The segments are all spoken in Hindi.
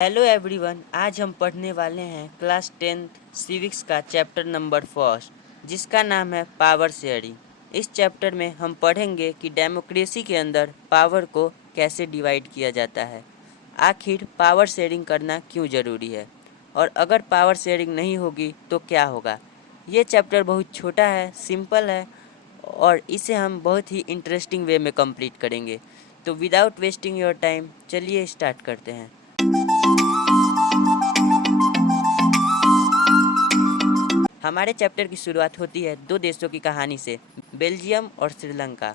हेलो एवरीवन, आज हम पढ़ने वाले हैं क्लास 10th सिविक्स का चैप्टर नंबर फर्स्ट, जिसका नाम है पावर शेयरिंग। इस चैप्टर में हम पढ़ेंगे कि डेमोक्रेसी के अंदर पावर को कैसे डिवाइड किया जाता है, आखिर पावर शेयरिंग करना क्यों ज़रूरी है, और अगर पावर शेयरिंग नहीं होगी तो क्या होगा। ये चैप्टर बहुत छोटा है, सिंपल है, और इसे हम बहुत ही इंटरेस्टिंग वे में कंप्लीट करेंगे। तो विदाउट वेस्टिंग योर टाइम, चलिए स्टार्ट करते हैं। हमारे चैप्टर की शुरुआत होती है दो देशों की कहानी से, बेल्जियम और श्रीलंका।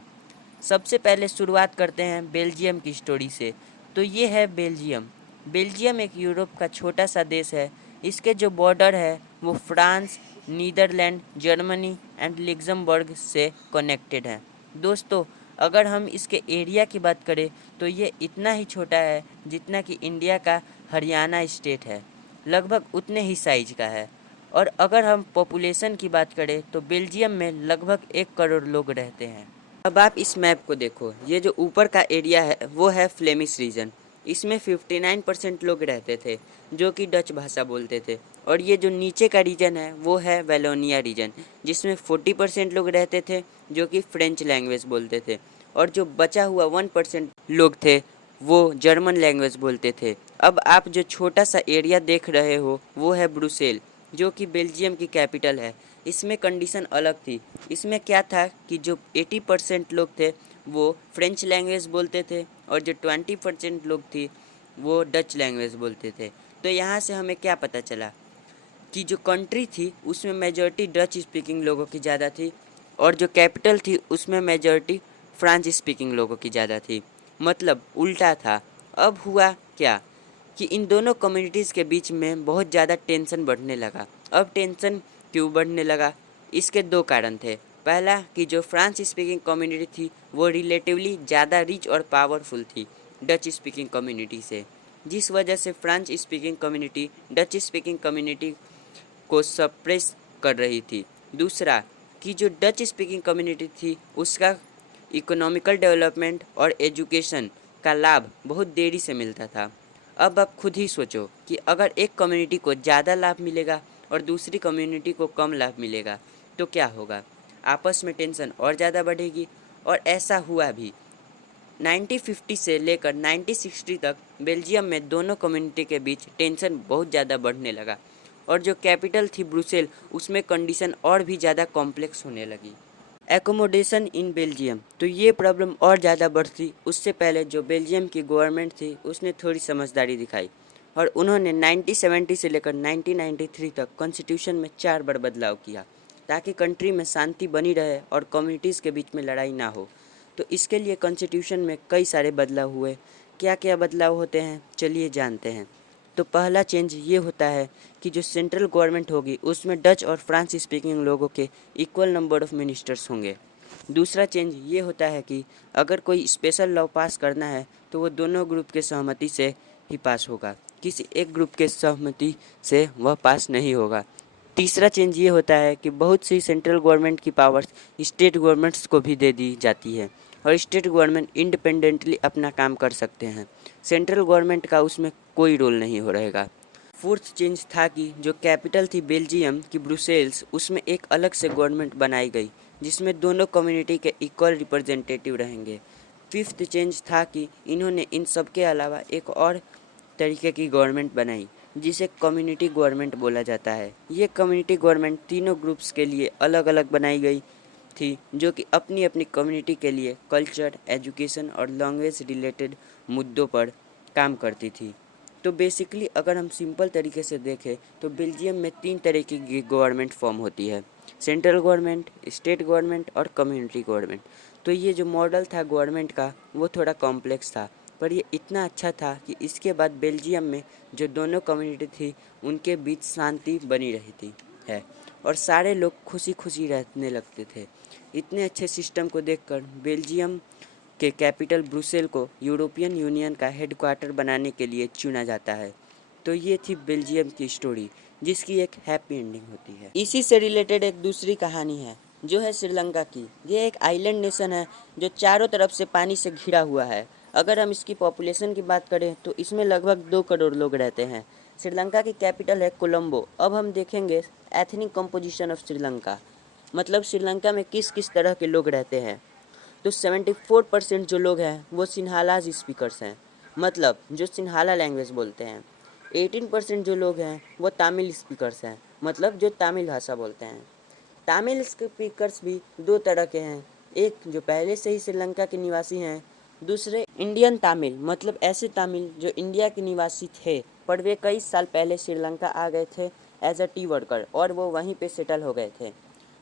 सबसे पहले शुरुआत करते हैं बेल्जियम की स्टोरी से। तो ये है बेल्जियम। बेल्जियम एक यूरोप का छोटा सा देश है। इसके जो बॉर्डर है वो France, Netherland, Germany and Luxembourg से कनेक्टेड है। दोस्तों, अगर हम इसके एरिया की बात करें तो ये इतना ही छोटा है जितना कि इंडिया का हरियाणा स्टेट है, लगभग उतने ही साइज का है। और अगर हम पॉपुलेशन की बात करें तो बेल्जियम में लगभग 1 करोड़ लोग रहते हैं। अब आप इस मैप को देखो, ये जो ऊपर का एरिया है वो है फ्लेमिश रीजन। इसमें 59% लोग रहते थे जो कि डच भाषा बोलते थे। और ये जो नीचे का रीजन है वो है वेलोनिया रीजन, जिसमें 40% लोग रहते थे जो कि फ्रेंच लैंग्वेज बोलते थे। और जो बचा हुआ 1% लोग थे वो जर्मन लैंग्वेज बोलते थे। अब आप जो छोटा सा एरिया देख रहे हो वो है ब्रुसेल, जो कि बेल्जियम की कैपिटल है। इसमें कंडीशन अलग थी। इसमें क्या था कि जो 80% लोग थे वो फ्रेंच लैंग्वेज बोलते थे, और जो 20% लोग थी वो डच लैंग्वेज बोलते थे। तो यहाँ से हमें क्या पता चला कि जो कंट्री थी उसमें मेजॉरिटी डच स्पीकिंग लोगों की ज़्यादा थी, और जो कैपिटल थी उसमें मेजॉरिटी फ्रांस स्पीकिंग लोगों की ज़्यादा थी। मतलब उल्टा था। अब हुआ क्या कि इन दोनों कम्युनिटीज़ के बीच में बहुत ज़्यादा टेंशन बढ़ने लगा। अब टेंशन क्यों बढ़ने लगा? इसके दो कारण थे। पहला कि जो फ्रांस स्पीकिंग कम्युनिटी थी वो रिलेटिवली ज़्यादा रिच और पावरफुल थी डच स्पीकिंग कम्युनिटी से, जिस वजह से France speaking community Dutch speaking community को सप्रेस कर रही थी। दूसरा कि जो डच स्पीकिंग कम्युनिटी थी उसका इकोनॉमिकल डेवलपमेंट और एजुकेशन का लाभ बहुत देरी से मिलता था। अब आप खुद ही सोचो कि अगर एक कम्युनिटी को ज़्यादा लाभ मिलेगा और दूसरी कम्युनिटी को कम लाभ मिलेगा तो क्या होगा? आपस में टेंशन और ज़्यादा बढ़ेगी। और ऐसा हुआ भी। 1950 से लेकर 1960 तक बेल्जियम में दोनों कम्युनिटी के बीच टेंशन बहुत ज़्यादा बढ़ने लगा, और जो कैपिटल थी ब्रुसेल उसमें कंडीशन और भी ज़्यादा कॉम्प्लेक्स होने लगी। एकोमोडेशन इन बेल्जियम, तो ये प्रॉब्लम और ज़्यादा बढ़ती। उससे पहले जो बेल्जियम की गवर्नमेंट थी उसने थोड़ी समझदारी दिखाई, और उन्होंने 1970 से लेकर 1993 तक कॉन्स्टिट्यूशन में 4 बार बदलाव किया ताकि कंट्री में शांति बनी रहे और कम्युनिटीज़ के बीच में लड़ाई ना हो। तो इसके लिए कॉन्स्टिट्यूशन में कई सारे बदलाव हुए। क्या क्या बदलाव होते हैं, चलिए जानते हैं। तो पहला चेंज ये होता है कि जो सेंट्रल गवर्नमेंट होगी उसमें डच और फ्रांस स्पीकिंग लोगों के इक्वल नंबर ऑफ़ मिनिस्टर्स होंगे। दूसरा चेंज ये होता है कि अगर कोई स्पेशल लॉ पास करना है तो वो दोनों ग्रुप के सहमति से ही पास होगा, किसी एक ग्रुप के सहमति से वह पास नहीं होगा। तीसरा चेंज ये होता है कि बहुत सी सेंट्रल गवर्नमेंट की पावर्स स्टेट गवर्नमेंट्स को भी दे दी जाती है, और स्टेट गवर्नमेंट इंडिपेंडेंटली अपना काम कर सकते हैं। सेंट्रल गवर्नमेंट का उसमें कोई रोल नहीं हो रहेगा। फोर्थ चेंज था कि जो कैपिटल थी बेल्जियम की ब्रुसेल्स, उसमें एक अलग से गवर्नमेंट बनाई गई जिसमें दोनों कम्युनिटी के इक्वल रिप्रेजेंटेटिव रहेंगे। फिफ्थ चेंज था कि इन्होंने इन सब के अलावा एक और तरीके की गवर्नमेंट बनाई जिसे कम्युनिटी गवर्नमेंट बोला जाता है। ये कम्युनिटी गवर्नमेंट तीनों ग्रुप्स के लिए अलग अलग बनाई गई थी, जो कि अपनी अपनी कम्युनिटी के लिए कल्चर, एजुकेशन और लैंग्वेज रिलेटेड मुद्दों पर काम करती थी। तो बेसिकली अगर हम सिंपल तरीके से देखें तो बेल्जियम में 3 तरीके की गवर्नमेंट फॉर्म होती है: सेंट्रल गवर्नमेंट, स्टेट गवर्नमेंट और कम्युनिटी गवर्नमेंट। तो ये जो मॉडल था गवर्नमेंट का वो थोड़ा कॉम्प्लेक्स था, पर ये इतना अच्छा था कि इसके बाद बेल्जियम में जो दोनों कम्युनिटी थी उनके बीच शांति बनी रही थी है, और सारे लोग खुशी खुशी रहने लगते थे। इतने अच्छे सिस्टम को देखकर बेल्जियम के कैपिटल ब्रुसेल को यूरोपियन यूनियन का हेडक्वार्टर बनाने के लिए चुना जाता है। तो ये थी बेल्जियम की स्टोरी, जिसकी एक हैप्पी एंडिंग होती है। इसी से रिलेटेड एक दूसरी कहानी है जो है श्रीलंका की। ये एक आइलैंड नेशन है जो चारों तरफ से पानी से घिरा हुआ है। अगर हम इसकी पॉपुलेशन की बात करें तो इसमें लगभग 2 करोड़ लोग रहते हैं। श्रीलंका की कैपिटल है कोलंबो। अब हम देखेंगे एथनिक कंपोजिशन ऑफ श्रीलंका, मतलब श्रीलंका में किस किस तरह के लोग रहते हैं। तो 74% जो लोग हैं वो सिन्हालाज स्पीकर्स हैं, मतलब जो सिन्हाला लैंग्वेज बोलते हैं। 18% जो लोग हैं वो तमिल स्पीकर्स हैं, मतलब जो तमिल भाषा बोलते हैं। तमिल स्पीकर्स भी 2 तरह के हैं, एक जो पहले से ही श्रीलंका के निवासी हैं, दूसरे इंडियन तमिल, मतलब ऐसे तमिल जो इंडिया के निवासी थे पर वे कई साल पहले श्रीलंका आ गए थे एज अ टी वर्कर और वो वहीं पे सेटल हो गए थे।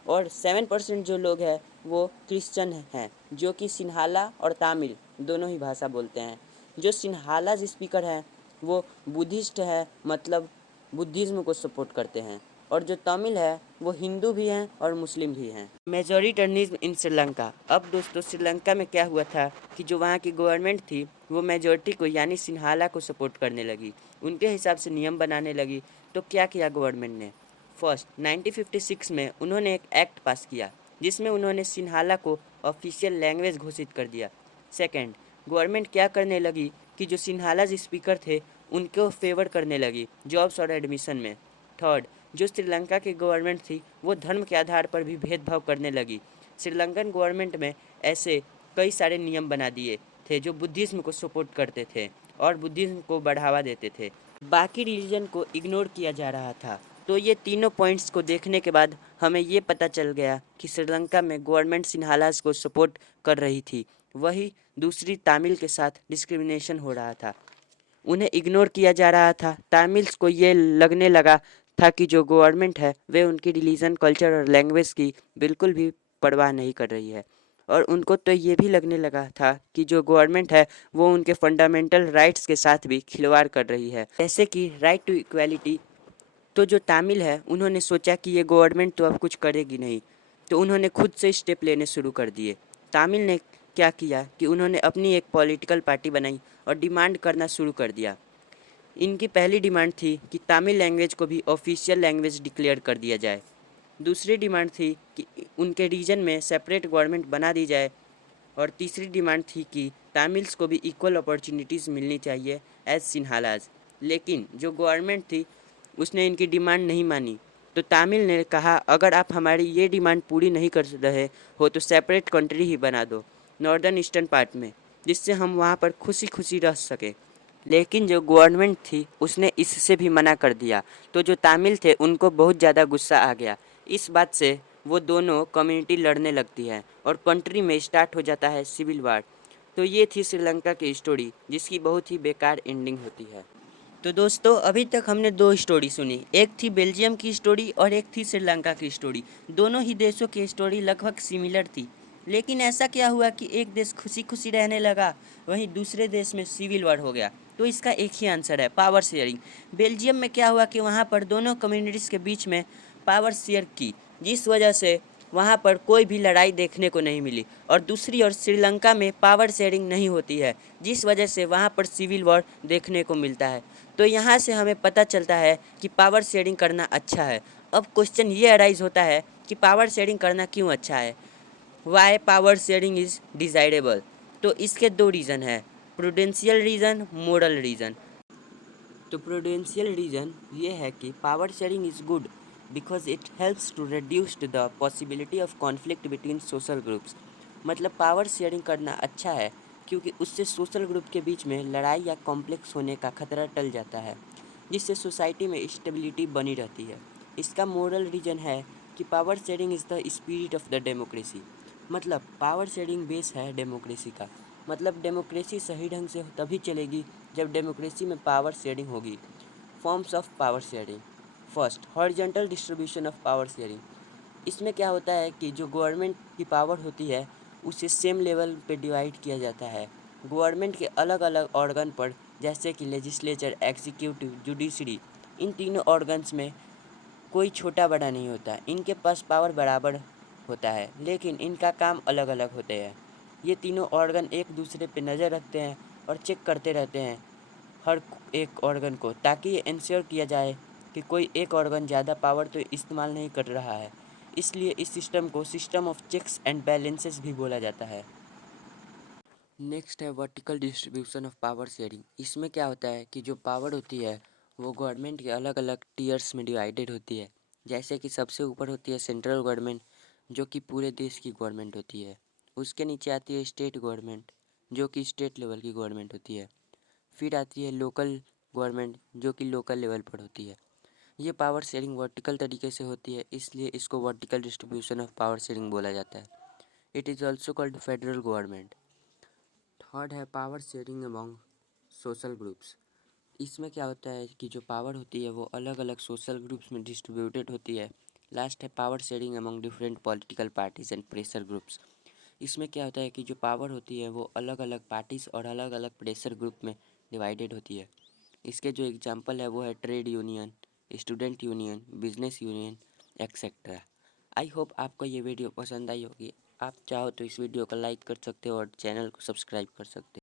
और 7% जो लोग हैं वो क्रिश्चियन हैं, जो कि सिन्हाला और तमिल दोनों ही भाषा बोलते हैं। जो सिन्हाला स्पीकर हैं वो बुद्धिस्ट है, मतलब बुद्धिज़्म को सपोर्ट करते हैं। और जो तमिल है वो हिंदू भी हैं और मुस्लिम भी हैं। मेजोरिटनिज्म इन श्रीलंका। अब दोस्तों श्रीलंका में क्या हुआ था कि जो वहाँ की गवर्नमेंट थी वो मेजोरिटी को यानी सिन्हाला को सपोर्ट करने लगी, उनके हिसाब से नियम बनाने लगी। तो क्या किया गवर्नमेंट ने? फर्स्ट 1956 में उन्होंने एक एक्ट पास किया जिसमें उन्होंने सिन्हाला को ऑफिशियल लैंग्वेज घोषित कर दिया। सेकंड, गवर्नमेंट क्या करने लगी कि जो सिन्हाला स्पीकर थे उनको फेवर करने लगी जॉब्स और एडमिशन में। थर्ड, जो श्रीलंका की गवर्नमेंट थी वो धर्म के आधार पर भी भेदभाव करने लगी। श्रीलंकन गवर्नमेंट में ऐसे कई सारे नियम बना दिए थे जो बुद्धिज़्म को सपोर्ट करते थे और बुद्धिज़्म को बढ़ावा देते थे। बाकी रिलीजन को इग्नोर किया जा रहा था। तो ये तीनों पॉइंट्स को देखने के बाद हमें ये पता चल गया कि श्रीलंका में गवर्नमेंट सिन्हालास को सपोर्ट कर रही थी, वही दूसरी तमिल के साथ डिस्क्रिमिनेशन हो रहा था, उन्हें इग्नोर किया जा रहा था। तमिल्स को ये लगने लगा था कि जो गवर्नमेंट है वे उनकी रिलीजन, कल्चर और लैंग्वेज की बिल्कुल भी परवाह नहीं कर रही है। और उनको तो ये भी लगने लगा था कि जो गवर्नमेंट है वो उनके फंडामेंटल राइट्स के साथ भी खिलवाड़ कर रही है, जैसे कि राइट टू इक्वालिटी। तो जो तमिल है उन्होंने सोचा कि ये गवर्नमेंट तो अब कुछ करेगी नहीं, तो उन्होंने खुद से स्टेप लेने शुरू कर दिए। तमिल ने क्या किया कि उन्होंने अपनी एक पॉलिटिकल पार्टी बनाई और डिमांड करना शुरू कर दिया। इनकी पहली डिमांड थी कि तमिल लैंग्वेज को भी ऑफिशियल लैंग्वेज डिक्लेयर कर दिया जाए। दूसरी डिमांड थी कि उनके रीजन में सेपरेट गवर्नमेंट बना दी जाए। और तीसरी डिमांड थी कि तमिल्स को भी इक्वल अपॉर्चुनिटीज़ मिलनी चाहिए एज सिन्हालाज। लेकिन जो गवर्नमेंट थी उसने इनकी डिमांड नहीं मानी। तो तमिल ने कहा अगर आप हमारी ये डिमांड पूरी नहीं कर रहे हो तो सेपरेट कंट्री ही बना दो नॉर्दर्न ईस्टर्न पार्ट में, जिससे हम वहाँ पर खुशी खुशी रह सके। लेकिन जो गवर्नमेंट थी उसने इससे भी मना कर दिया। तो जो तमिल थे उनको बहुत ज़्यादा गुस्सा आ गया। इस बात से वो दोनों कम्युनिटी लड़ने लगती है और कंट्री में स्टार्ट हो जाता है सिविल वार। तो ये थी श्रीलंका की स्टोरी जिसकी बहुत ही बेकार एंडिंग होती है। तो दोस्तों अभी तक हमने 2 स्टोरी सुनी, एक थी बेल्जियम की स्टोरी और एक थी श्रीलंका की स्टोरी। दोनों ही देशों की स्टोरी लगभग सिमिलर थी, लेकिन ऐसा क्या हुआ कि एक देश खुशी खुशी रहने लगा वहीं दूसरे देश में सिविल वॉर हो गया। तो इसका एक ही आंसर है, पावर शेयरिंग। बेल्जियम में क्या हुआ कि वहाँ पर दोनों कम्युनिटीज़ के बीच में पावर शेयर की, जिस वजह से वहाँ पर कोई भी लड़ाई देखने को नहीं मिली। और दूसरी ओर श्रीलंका में पावर शेयरिंग नहीं होती है, जिस वजह से वहाँ पर सिविल वॉर देखने को मिलता है। तो यहाँ से हमें पता चलता है कि पावर शेयरिंग करना अच्छा है। अब क्वेश्चन ये अराइज होता है कि पावर शेयरिंग करना क्यों अच्छा है, why power sharing is desirable. तो इसके 2 रीज़न है, प्रूडेंशियल रीज़न, मोरल रीज़न। तो प्रूडेंशियल रीज़न ये है कि power sharing is good because it helps to reduce the possibility of conflict between social groups. मतलब पावर शेयरिंग करना अच्छा है क्योंकि उससे सोशल ग्रुप के बीच में लड़ाई या कॉम्प्लेक्स होने का खतरा टल जाता है, जिससे सोसाइटी में स्टेबिलिटी बनी रहती है। इसका मोरल रीज़न है कि power sharing is the spirit of the democracy. मतलब पावर शेयरिंग बेस है डेमोक्रेसी का। मतलब डेमोक्रेसी सही ढंग से तभी चलेगी जब डेमोक्रेसी में पावर शेयरिंग होगी। Forms of power sharing. First, horizontal distribution of power sharing. इसमें क्या होता है कि जो गवर्नमेंट की पावर होती है उसे सेम लेवल पे डिवाइड किया जाता है। गवर्नमेंट के अलग अलग ऑर्गन पर, जैसे कि लेजिस्लेचर, एग्जीक्यूटिव, जुडिशरी, इन तीनों ऑर्गन्स में कोई छोटा बड़ा नहीं होता, इनके पास पावर बराबर होता है, लेकिन इनका काम अलग अलग होते हैं। ये तीनों ऑर्गन एक दूसरे पे नज़र रखते हैं और चेक करते रहते हैं हर एक ऑर्गन को, ताकि ये इंश्योर किया जाए कि कोई एक ऑर्गन ज़्यादा पावर तो इस्तेमाल नहीं कर रहा है। इसलिए इस सिस्टम को system of checks and balances भी बोला जाता है। नेक्स्ट है vertical distribution of power sharing. इसमें क्या होता है कि जो पावर होती है वो गवर्नमेंट के अलग अलग टीयर्स में डिवाइडेड होती है। जैसे कि सबसे ऊपर होती है सेंट्रल गवर्नमेंट, जो कि पूरे देश की गवर्नमेंट होती है। उसके नीचे आती है स्टेट गवर्नमेंट, जो कि स्टेट लेवल की गवर्नमेंट होती है। फिर आती है लोकल गवर्नमेंट, जो कि लोकल लेवल पर होती है। ये पावर शेयरिंग वर्टिकल तरीके से होती है, इसलिए इसको vertical distribution of power sharing बोला जाता है। It is also called federal government. Third है power sharing among social groups. इसमें क्या होता है कि जो पावर होती है वो अलग अलग सोशल ग्रुप्स में डिस्ट्रीब्यूटेड होती है। लास्ट है power sharing among different political parties and pressure groups. इसमें क्या होता है कि जो पावर होती है वो अलग अलग पार्टीज और अलग अलग प्रेशर ग्रुप में डिवाइडेड होती है। इसके जो एग्जांपल है वो है trade union, student union, business union, etcetera. I hope आपको ये वीडियो पसंद आई होगी। आप चाहो तो इस वीडियो को लाइक कर सकते हो और चैनल को सब्सक्राइब कर सकते हो।